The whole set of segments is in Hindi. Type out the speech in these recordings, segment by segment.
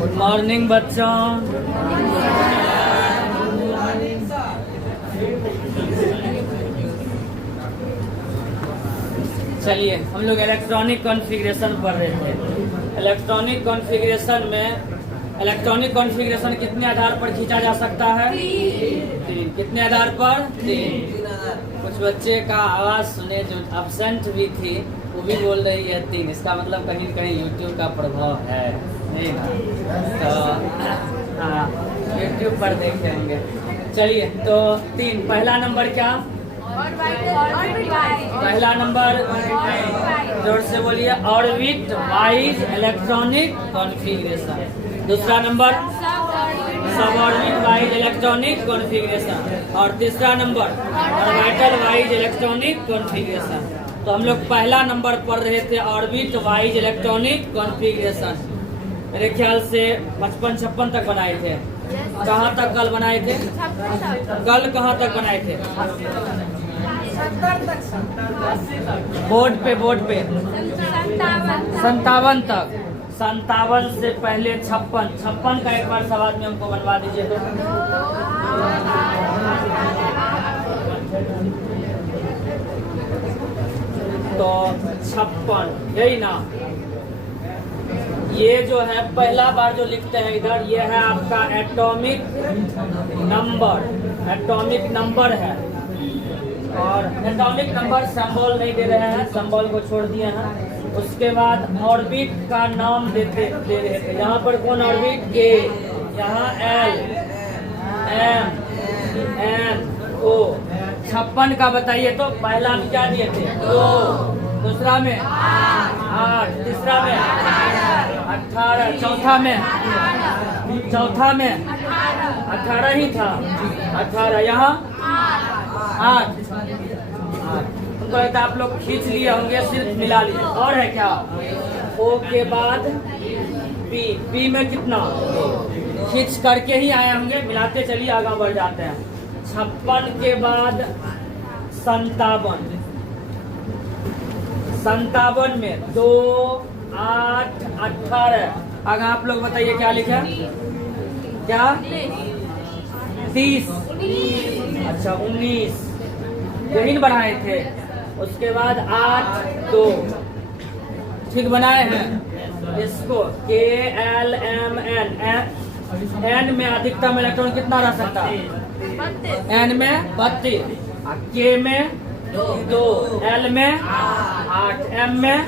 गुड मॉर्निंग बच्चों। चलिए हम लोग इलेक्ट्रॉनिक कॉन्फ़िगरेशन पढ़ रहे थे। इलेक्ट्रॉनिक कॉन्फ़िगरेशन कितने आधार पर खींचा जा सकता है? 3। कितने आधार पर? 3। कुछ बच्चे का आवाज़ सुने जो एब्सेंट भी थी, वो भी बोल रही है 3। इसका मतलब कहीं न कहीं यूट्यूब का प्रभाव है, नहीं ना? तो हाँ, यूट्यूब पर देखे होंगे। चलिए तो 3। पहला नंबर क्या? पहला नंबर जोर से बोलिए, ऑर्बिट वाइज इलेक्ट्रॉनिक कॉन्फ़िगरेशन। दूसरा नंबर सब ऑर्बिट वाइज इलेक्ट्रॉनिक कॉन्फ़िगरेशन। और तीसरा number orbital wise electronic configuration. तो हम लोग पहला नंबर पढ़ रहे थे ऑर्बिट वाइज इलेक्ट्रॉनिक कॉन्फ़िगरेशन। मेरे ख्याल से 55-56 तक बनाए थे। कहाँ तक कल बनाए थे? कल कहाँ तक बनाए थे? बोर्ड पे 57 तक। 57 से पहले 56 का एक बार सवाल में हमको बनवा दीजिए तो 56, यही ना? ये जो है पहला बार जो लिखते हैं इधर, ये है आपका एटॉमिक नंबर है। और एटॉमिक नंबर सिंबल नहीं दे रहे हैं, सिंबल को छोड़ दिए हैं। उसके बाद ऑर्बिट का नाम दे रहे थे। यहाँ पर कौन ऑर्बिट? के। यहाँ L, M, N, O। 56 का बताइए तो पहला में क्या दिए थे? 2। दूसरा में 8। तीसरा में 18। चौथा में 18 ही था। 18 यहाँ 8। उनको लगता आप लोग खींच लिए होंगे, सिर्फ मिला लिए। और है क्या? O के बाद P में कितना? खींच करके ही आए होंगे, मिलाते चलिए आगे बढ़ जाते हैं। 56 के बाद 57 में 2, 8, 18। आगे आप लोग बताइए क्या लिखा? क्या? 30। अच्छा 19 यही बढ़ाए थे। उसके बाद 8, 2 ठीक बनाए हैं। इसको K, L, M, N में अधिकतम इलेक्ट्रॉन कितना रह सकता है? N में 32, K में 2, L में 8, M में,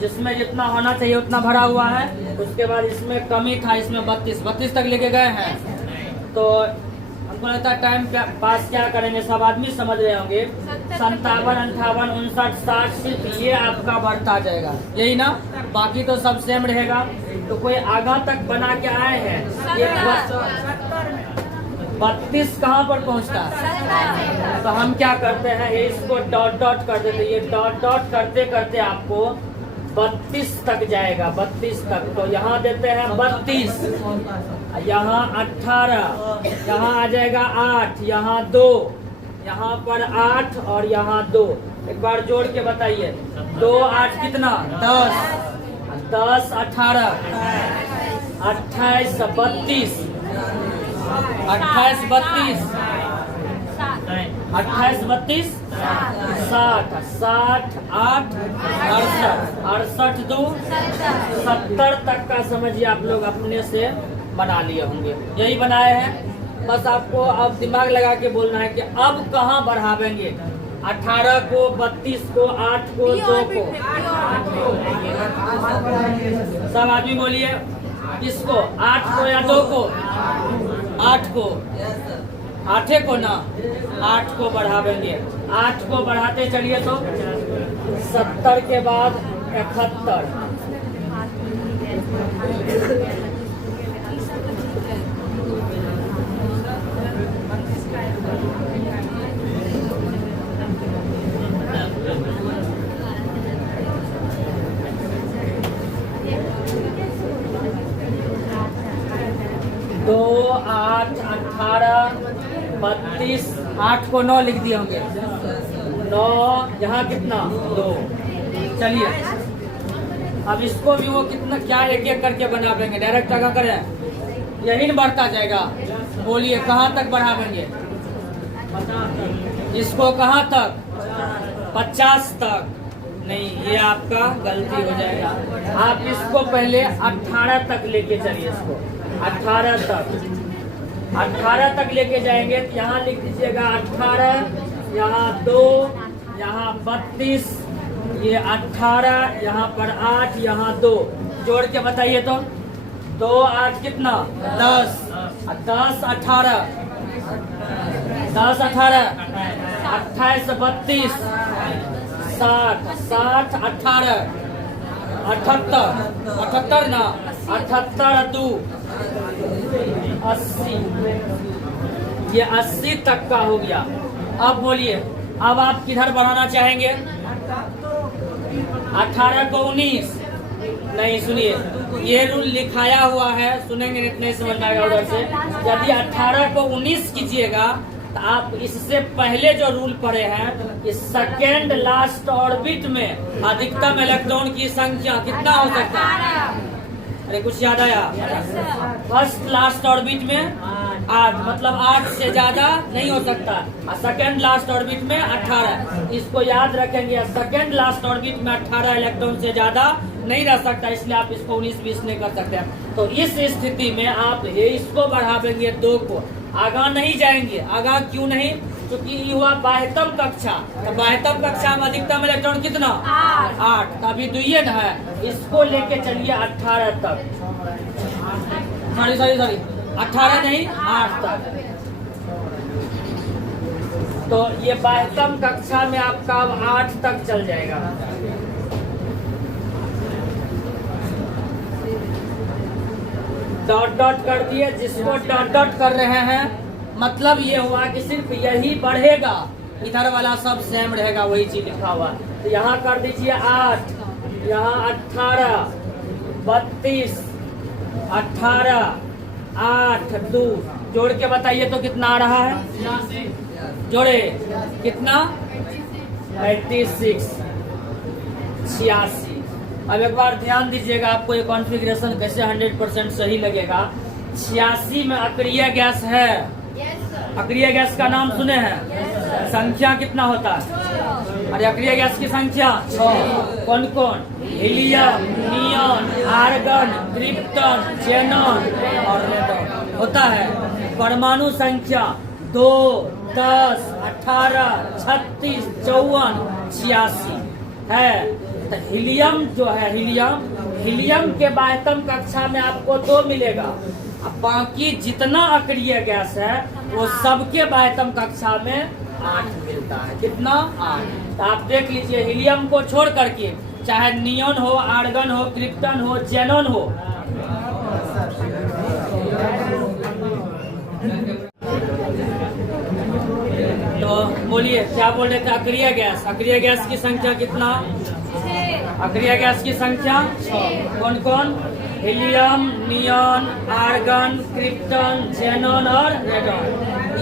जिसमें जितना होना चाहिए उतना भरा हुआ है। उसके बाद इसमें कमी था, इसमें 32 तक लेके गए हैं। तो हमको लगता है टाइम पास क्या करेंगे, सब आदमी समझ रहे होंगे। 57, 58, 59, 60 सिर्फ ये आपका बढ़ता जाएगा, यही ना? बाकी तो सब सेम रहेगा। तो कोई आगा तक बना के आए हैं? ये 32 कहाँ पर पहुँचता है? तो हम क्या करते हैं, इसको डॉट कर देते। ये डॉट करते करते आपको 32 तक जाएगा। 32 तक तो यहाँ देते हैं 32, यहाँ 18, यहाँ आ जाएगा 8, यहाँ 2, यहाँ पर 8 और यहाँ 2। एक बार जोड़ के बताइए, 2, 8 कितना? 10, 18, 28, 32, 28, 32, 28, 32, 60, 60, 8, 68, 2, 70 तक का समझिए आप लोग अपने से बना लिए होंगे। यही बनाए हैं। बस आपको अब दिमाग लगा के बोलना है कि अब कहाँ बढ़ावेंगे। 18 को, 32 को, 8 को, 2 को। सब आदमी बोलिए, किसको? 8 को या 2 को? 8 को। 8 को ना, 8 को बढ़ावेंगे। 8 को बढ़ाते चलिए तो 70 के बाद 71, 8 18 32 8 को 9 लिख दिए होंगे 9 यहाँ कितना 2। चलिए अब इसको भी वो कितना क्या एक एक करके बना देंगे डायरेक्ट जगह करें यही न बढ़ता जाएगा। बोलिए कहाँ तक बढ़ावेंगे इसको कहाँ तक 50 तक नहीं ये आपका गलती हो जाएगा। आप इसको पहले 18 तक लेके चलिए इसको 18 तक लेके जाएंगे तो यहाँ लिख दीजिएगा 18 यहाँ 2 यहाँ 32 ये 18 यहाँ पर 8 यहाँ 2 जोड़ के बताइए तो 2 8 कितना 10 10 18 10 18 28 32 60 60 18 78 ना 78 2 80 ये 80 तक का हो गया। अब बोलिए अब आप किधर बढ़ाना चाहेंगे 18 को 19 नहीं सुनिए ये रूल लिखाया हुआ है सुनेंगे इतने समझ में आएगा उधर से। यदि 18 को 19 कीजिएगा तो आप इससे पहले जो रूल पढ़े हैं कि सेकेंड लास्ट ऑर्बिट में अधिकतम इलेक्ट्रॉन की संख्या कितना हो सकता है। अरे कुछ याद आया फर्स्ट लास्ट ऑर्बिट में 8 मतलब 8 से ज्यादा नहीं हो सकता और सेकेंड लास्ट ऑर्बिट में 18 इसको याद रखेंगे। सेकेंड लास्ट ऑर्बिट में 18 इलेक्ट्रॉन से ज्यादा नहीं रह सकता इसलिए आप इसको 19-20 नहीं कर सकते। तो इस स्थिति में आप इसको बढ़ावेंगे 2 को आगा नहीं जाएंगे। आगा क्यों नहीं क्योंकि ये हुआ बाह्यतम कक्षा तो बाह्यतम कक्षा में अधिकतम इलेक्ट्रॉन कितना 8 तो अभी दुइये न है इसको लेके चलिए 18 तक सॉरी 18 नहीं 8 तक। तो ये बाह्यतम कक्षा में आपका 8 तक चल जाएगा। डॉट डॉट कर दिए जिसको डॉट डॉट कर रहे हैं मतलब ये हुआ कि सिर्फ यही बढ़ेगा इधर वाला सब सेम रहेगा वही चीज लिखा हुआ। तो यहाँ कर दीजिए 8 यहाँ 18 32 18 8 2 जोड़ के बताइए तो कितना आ रहा है जोड़े कितना 86 86। अब एक बार ध्यान दीजिएगा आपको ये कॉन्फ़िगरेशन कैसे 100% सही लगेगा। 86 में अक्रिय गैस है अक्रिय गैस का नाम सुने हैं संख्या कितना होता है अरे अक्रिय गैस की संख्या 6 कौन कौन helium neon argon krypton xenon और रेडॉन होता है। परमाणु संख्या 2 10 18 36 54 86 है। तो हीलियम जो है हीलियम के बाह्यतम कक्षा में आपको 2 मिलेगा। अब बाकी जितना अक्रिय गैस है वो सबके बाह्यतम कक्षा में 8 मिलता है कितना 8। तो आप देख लीजिए हीलियम को छोड़ करके चाहे नियॉन हो आर्गन हो क्रिप्टन हो ज़ेनॉन हो तो बोलिए क्या बोल रहे थे अक्रिय गैस की संख्या कितना अक्रिय गैस की संख्या 6 कौन कौन helium neon argon krypton xenon और रेडॉन।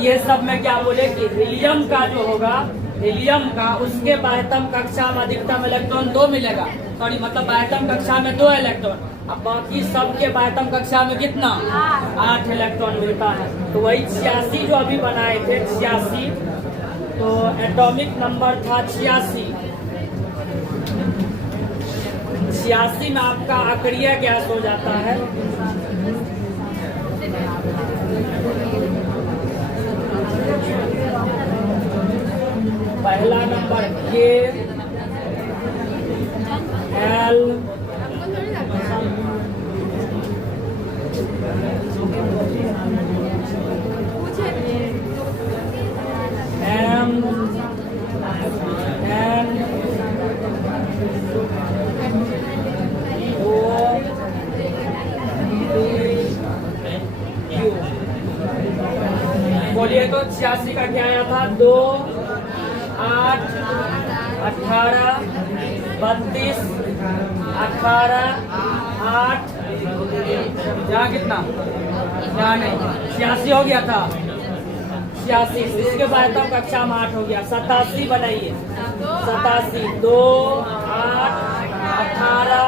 ये सब में क्या बोले कि हीलियम का जो होगा हीलियम का उसके बाह्यतम कक्षा में अधिकतम इलेक्ट्रॉन 2 मिलेगा सॉरी मतलब बाह्यतम कक्षा में 2 इलेक्ट्रॉन। अब बाकी सबके बाह्यतम कक्षा में कितना 8 इलेक्ट्रॉन मिलता है। तो वही 86 जो अभी बनाए थे 86 तो एटॉमिक नंबर था 86 में आपका अक्रिय गैस हो जाता है पहला नंबर के एल एम एन बोलिए तो 86 का क्या आया था 2 8 18 32 18 8 यहाँ कितना, यहाँ नहीं, 86 हो गया था, 86। इसके बाद तब कक्षा में 8 हो गया, 87 बनाइए, 87, 2, 8, 18,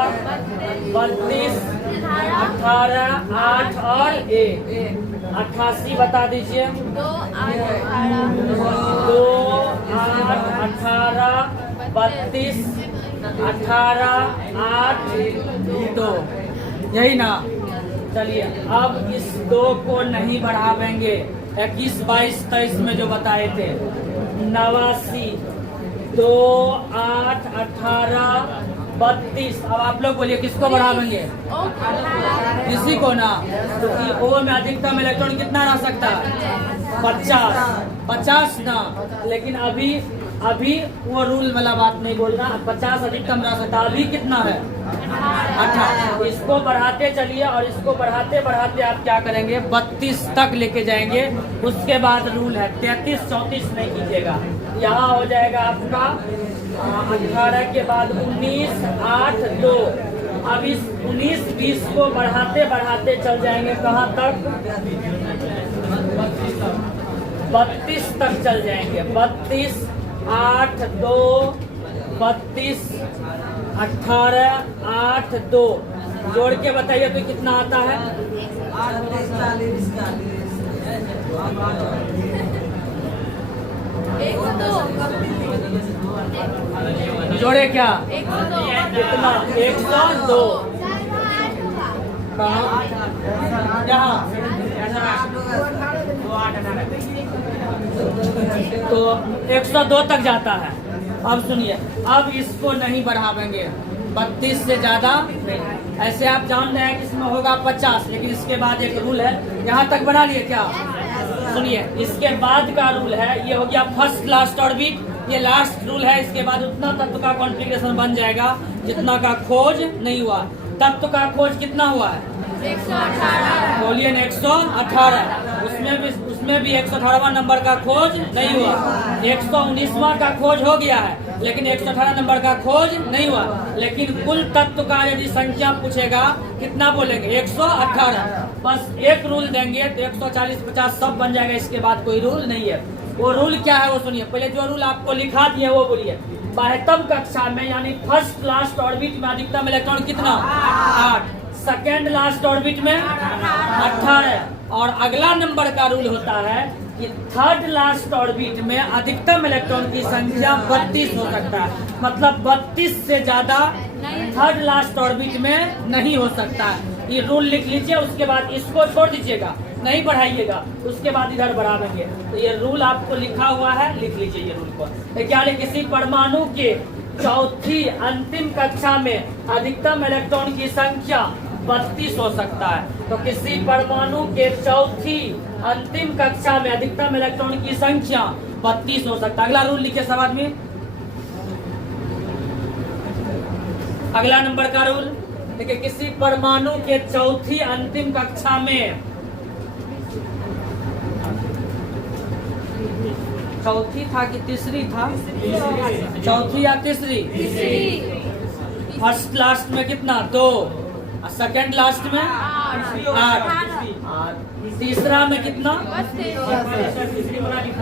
32, 18, 8 और 1, 88 बता दीजिए। 2, 8, 2, 8, 18, 32, 18, 8, 2, यही ना। चलिए अब इस 2 को नहीं बढ़ावेंगे, 21, 22, 23 में जो बताए थे, 89, 2, 8, 18, 32। अब आप लोग बोलिए किसको बढ़ावेंगे, इसी को ना। तो ओ में अधिकतम इलेक्ट्रॉन कितना रह सकता है, 50 ना। लेकिन अभी वो रूल वाला बात नहीं बोल रहा, 50 अधिकतम रह सकता है। अभी कितना है, 18। इसको बढ़ाते चलिए और इसको बढ़ाते बढ़ाते आप क्या करेंगे, 32 तक लेके जाएंगे। उसके बाद रूल है 33, 34 नहीं कीजिएगा। यहाँ हो जाएगा आपका 18 के बाद 19, 8, 2। अब इस 19, 20 को बढ़ाते बढ़ाते चल जाएंगे कहाँ तक, 32 तक चल जाएंगे। 32, 8, 2, 32, 18, 8, 2 जोड़ के बताइए तो कितना आता है, 102। जोड़े क्या, 102। कितना, 102। कहाँ, यहाँ तो 102 तक जाता है। अब सुनिए, अब इसको नहीं बढ़ावेंगे, 32 से ज्यादा नहीं। ऐसे आप जान रहे हैं कि इसमें होगा 50, लेकिन इसके बाद एक रूल है, यहाँ तक बना लिए क्या। सुनिए, इसके बाद का रूल है, ये हो गया फर्स्ट लास्ट ऑर्बिट, ये लास्ट रूल है। इसके बाद उतना तत्व का कॉन्फ़िगरेशन बन जाएगा जितना का खोज नहीं हुआ। तत्व का खोज कितना हुआ है, 118। बोलिए ना, 118। उसमें भी 118वां नंबर का खोज नहीं हुआ। 119वां का खोज हो गया है, लेकिन 118 नंबर का खोज नहीं हुआ। लेकिन कुल तत्व का यदि संख्या पूछेगा कितना बोलेंगे, 118। बस एक रूल देंगे तो 140, 50 सब बन जाएगा। इसके बाद कोई रूल नहीं है। वो रूल क्या है वो सुनिए। पहले जो रूल आपको लिखा दिए वो बोलिए। 72 कक्षा में यानी फर्स्ट लास्ट ऑर्बिट में अधिकतम इलेक्ट्रॉन कितना, 8। सेकेंड लास्ट ऑर्बिट में 18। और अगला नंबर का रूल होता है कि थर्ड लास्ट ऑर्बिट में अधिकतम इलेक्ट्रॉन की संख्या 32 हो सकता है। मतलब 32 से ज्यादा थर्ड लास्ट ऑर्बिट में नहीं हो सकता है। ये रूल लिख लीजिए। उसके बाद इसको छोड़ दीजिएगा, नहीं बढ़ाइएगा, उसके बाद इधर बढ़ावेंगे। तो ये रूल आपको लिखा हुआ है, लिख लीजिए ये रूल को। तो क्या किसी परमाणु के चौथी अंतिम कक्षा में अधिकतम इलेक्ट्रॉन की संख्या 32 हो सकता है। तो किसी परमाणु के चौथी अंतिम कक्षा में अधिकतम इलेक्ट्रॉन की संख्या 32 हो सकता है। अगला रूल लिखिए सब आदमी। अगला नंबर का रूल देखिए, किसी परमाणु के चौथी अंतिम कक्षा में, चौथी था कि तीसरी था, चौथी या तीसरी, फर्स्ट लास्ट में कितना, 2, सेकेंड लास्ट में 8, तीसरा में कितना,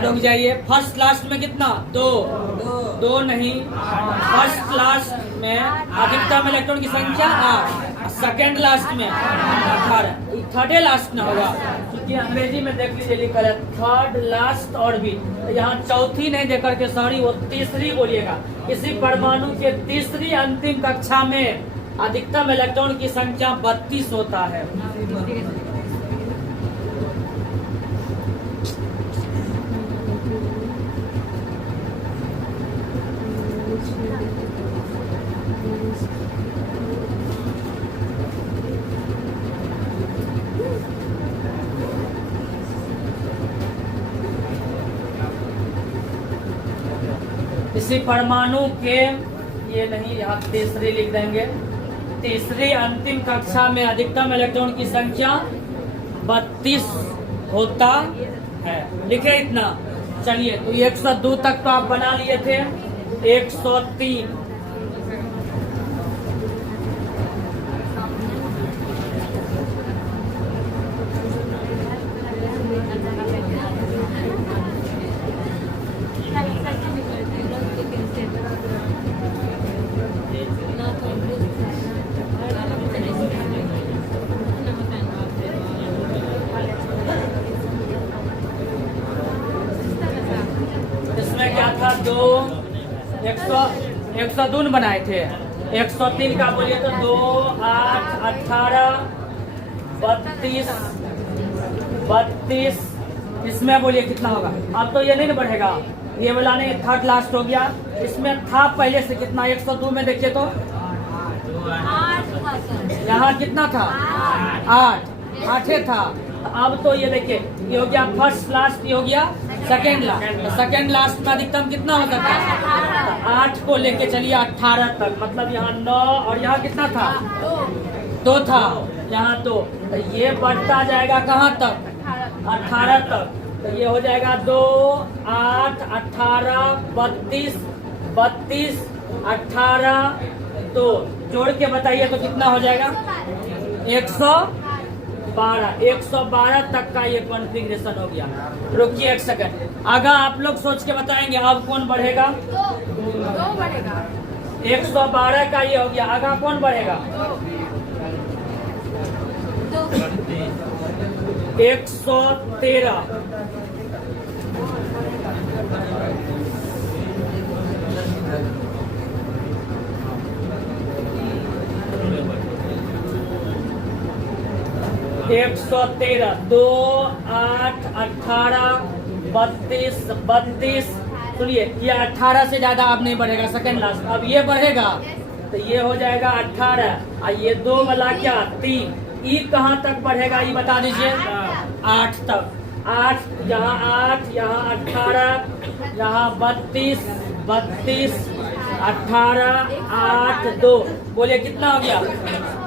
रुक जाइए, फर्स्ट लास्ट में कितना, 2 नहीं, फर्स्ट लास्ट में अधिकतम इलेक्ट्रॉन की संख्या 8, सेकेंड लास्ट में 18, थर्ड लास्ट में होगा क्योंकि अंग्रेजी में देख लीजिए लिखा है थर्ड लास्ट ऑर्बिट। यहाँ चौथी नहीं देकर के सॉरी वो तीसरी बोलिएगा। किसी परमाणु के तीसरी अंतिम कक्षा में अधिकतम इलेक्ट्रॉन की संख्या 32 होता है। इसी परमाणु के, ये नहीं, यहाँ तीसरी लिख देंगे, तीसरी अंतिम कक्षा में अधिकतम इलेक्ट्रॉन की संख्या 32 होता है। लिखे इतना। चलिए, तो 102 तक तो आप बना लिए थे। 103, 102 बनाए थे। 103 का बोलिए तो 2, 8, 18, 32। इसमें बोलिए कितना होगा? अब तो ये नहीं ना बढ़ेगा, ये वाला नहीं, थर्ड लास्ट हो गया। इसमें था पहले से कितना? 102 में देखिए तो 8 था सर। यहाँ कितना था? 8 था। अब तो ये देखिए, ये हो गया फर्स्ट लास्ट, ये हो गया सेकेंड लास्ट। तो सेकेंड लास्ट में अधिकतम कितना हो सकता है? 8 को लेके चलिए 18 तक, मतलब यहाँ 9 और यहाँ कितना था? 2 था यहाँ। तो ये बढ़ता जाएगा कहाँ तक? 18 तक। तो ये हो जाएगा 2, 8, 18, 32, 18। तो जोड़ के बताइए तो कितना हो जाएगा? 112 तक का ये कॉन्फ़िगरेशन हो गया। रुकिए एक सेकंड, आगे आप लोग सोच के बताएंगे अब कौन बढ़ेगा? 2 बढ़ेगा। 112 का ये हो गया, आगे कौन बढ़ेगा? 2 113। एक 2, 8, 18, 32। सुनिए, ये 18 से ज्यादा अब नहीं बढ़ेगा सेकेंड लास्ट। अब ये बढ़ेगा तो ये हो जाएगा 18, और ये 2 वाला क्या? 3। ई कहाँ तक बढ़ेगा ये बता दीजिए? 8 तक। 8 यहाँ, 8 यहाँ, 18 यहाँ, 32, 18, 8, 2 बोलिए कितना हो गया?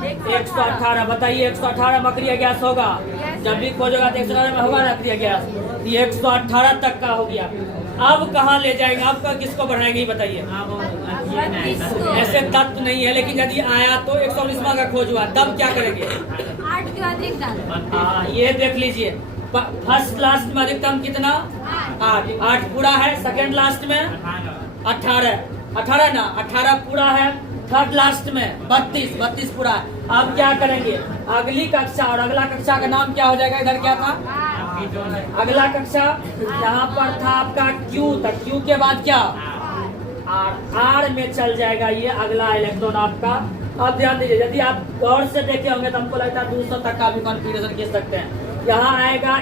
118। बताइए 118 में क्रिया गैस होगा? जब भी खोजेगा तो 118 में होगा ना क्रिया गैस। ये 118 तक का हो गया। अब कहाँ ले जाएंगे? अब का किसको बढ़ाएंगे ये बताइए? ऐसे तत्व नहीं है, लेकिन यदि आया तो 119वां का खोज हुआ तब क्या करेंगे? 8 के बाद 1 डाल। ये देख लीजिए, फर्स्ट लास्ट में अधिकतम कितना? 8 पूरा है। सेकेंड लास्ट में 18 ना, 18 पूरा है। थर्ड लास्ट में 32 पूरा है। अब क्या करेंगे? अगली कक्षा और अगला कक्षा का नाम क्या हो जाएगा? इधर क्या था? अगला कक्षा यहाँ पर था आपका Q तक। Q के बाद क्या? R में चल जाएगा ये अगला इलेक्ट्रॉन आपका। अब ध्यान दीजिए, यदि आप गौर से देखे होंगे तो हमको लगता है 200 तक का भी कॉन्फ़िगरेशन खींच सकते हैं। यहाँ आएगा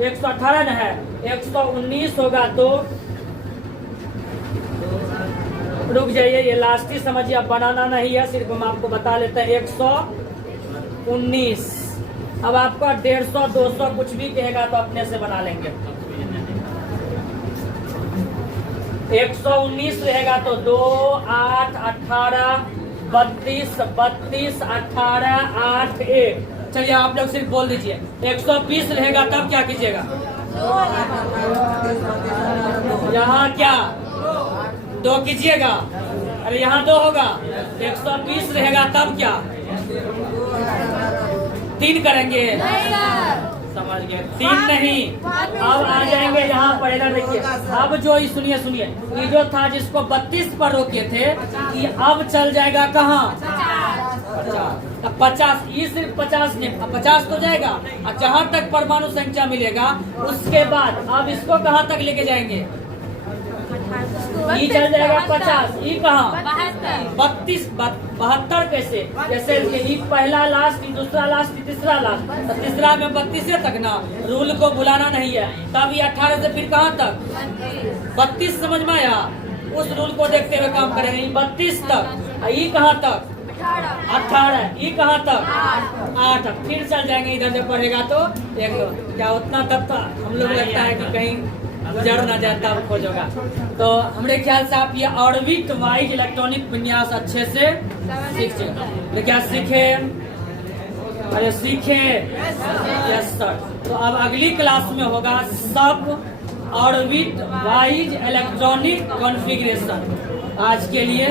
118 न है, 119 होगा। तो रुक जाइए, ये लास्ट ही समझिए, अब बनाना नहीं है, सिर्फ हम आपको बता लेते हैं। 119। अब आपका 150, 200 कुछ भी कहेगा तो अपने से बना लेंगे। 119 रहेगा तो 2, 8, 18, 32, 18, 8, 1। चलिए आप लोग सिर्फ बोल दीजिए। 120 रहेगा तब क्या कीजिएगा? यहाँ क्या 2 कीजिएगा? अरे यहाँ 2 होगा। 120 रहेगा तब क्या? 3 करेंगे? समझ गए? 3 नहीं। अब आ जाएंगे यहाँ पर, इधर देखिए। अब जो सुनिए ये जो था जिसको 32 पर रोके थे, ये अब चल जाएगा कहाँ? 50। ये सिर्फ 50 नहीं, 50 तो जाएगा। और जहाँ तक परमाणु संख्या मिलेगा उसके बाद अब इसको कहाँ तक लेके जाएंगे? ये चल जाएगा 50। ये कहाँ? 72 कैसे? जैसे ये पहला लास्ट, दूसरा लास्ट, तीसरा लास्ट, तो तीसरा में 32 तक ना। रूल को भुलाना नहीं है। तब ये 18 से फिर कहाँ तक? 32 समझ में आया? उस रूल को देखते हुए काम करेंगे। 32 तक। ये कहाँ तक? 18। ये कहाँ तक? 8 तक। फिर चल जाएंगे इधर से पढ़ेगा तो एक क्या उतना तब तो हम लोग लगता है कि कहीं गुजर ना जाता अब खोजोगा। तो हमारे ख्याल से आप ये ऑर्बिट वाइज इलेक्ट्रॉनिक विन्यास अच्छे से सीख चुके। क्या सीखे? अरे सीखे? Yes sir. तो अब अगली क्लास में होगा सब ऑर्बिट वाइज इलेक्ट्रॉनिक कॉन्फ़िगरेशन। आज के लिए